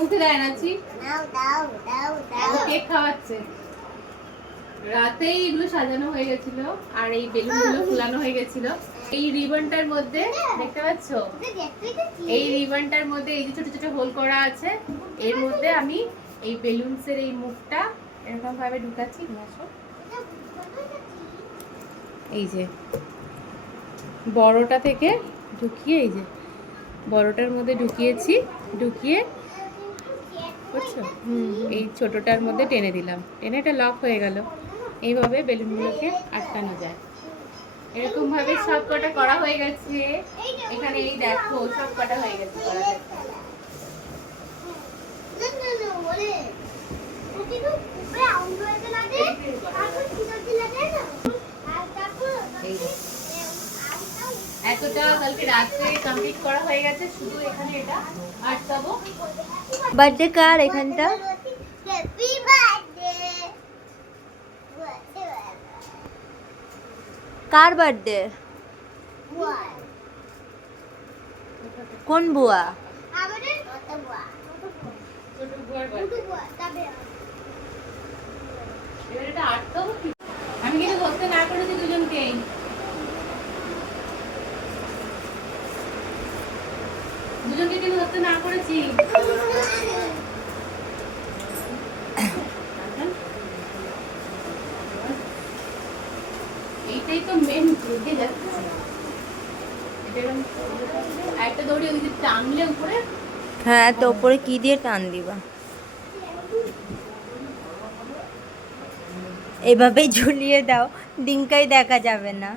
মুখে দেয় না চি কেক খাওয়াচ্ছে। রাতেই এগুলো সাজানো হয়ে গেছিল আর এই বেলুনগুলো ফুলানো হয়ে গেছিল। এই রিবনটার মধ্যে দেখতে পাচ্ছ, এই রিবনটার মধ্যে এই যে ছোট ছোট হোল করা আছে, এর মধ্যে আমি এই বেলুনসের এই মুখটা এরকম ভাবে ঢুকাচ্ছি। এই যে বড়টা থেকে ঢুকিয়ে, এই যে বড়টার মধ্যে ঢুকিয়েছি, ঢুকিয়ে বুঝছো, এই ছোটটার মধ্যে টেনে দিলাম, টেনে এটা লক হয়ে গেল। এইভাবে বেলুনগুলোকে আটকানো যায়। এরকম ভাবে সব কটা করা হয়ে গেছে। এখানে এই দেখো সব কটা হয়ে গেছে। এতটা কালকে রাতে কমপ্লিট করা হয়ে গেছে, শুধু এখানে এটা আটকাবো। বার্থডে কার এখানটা? কার বার্থডে? কোন বুয়া? আমি কিন্তু ধরতে না করেছি দুজনকেই। দুজনকে কিন্তু ধরতে না করেছি। এইটাই তো মেন ঢুকে যাচ্ছে। একটা দড়ি ওই টানলে উপরে। হ্যাঁ, তো উপরে কি দিয়ে টান দিবা? এভাবেই ঝুলিয়ে দাও, ডিঙ্কাই দেখা যাবে না।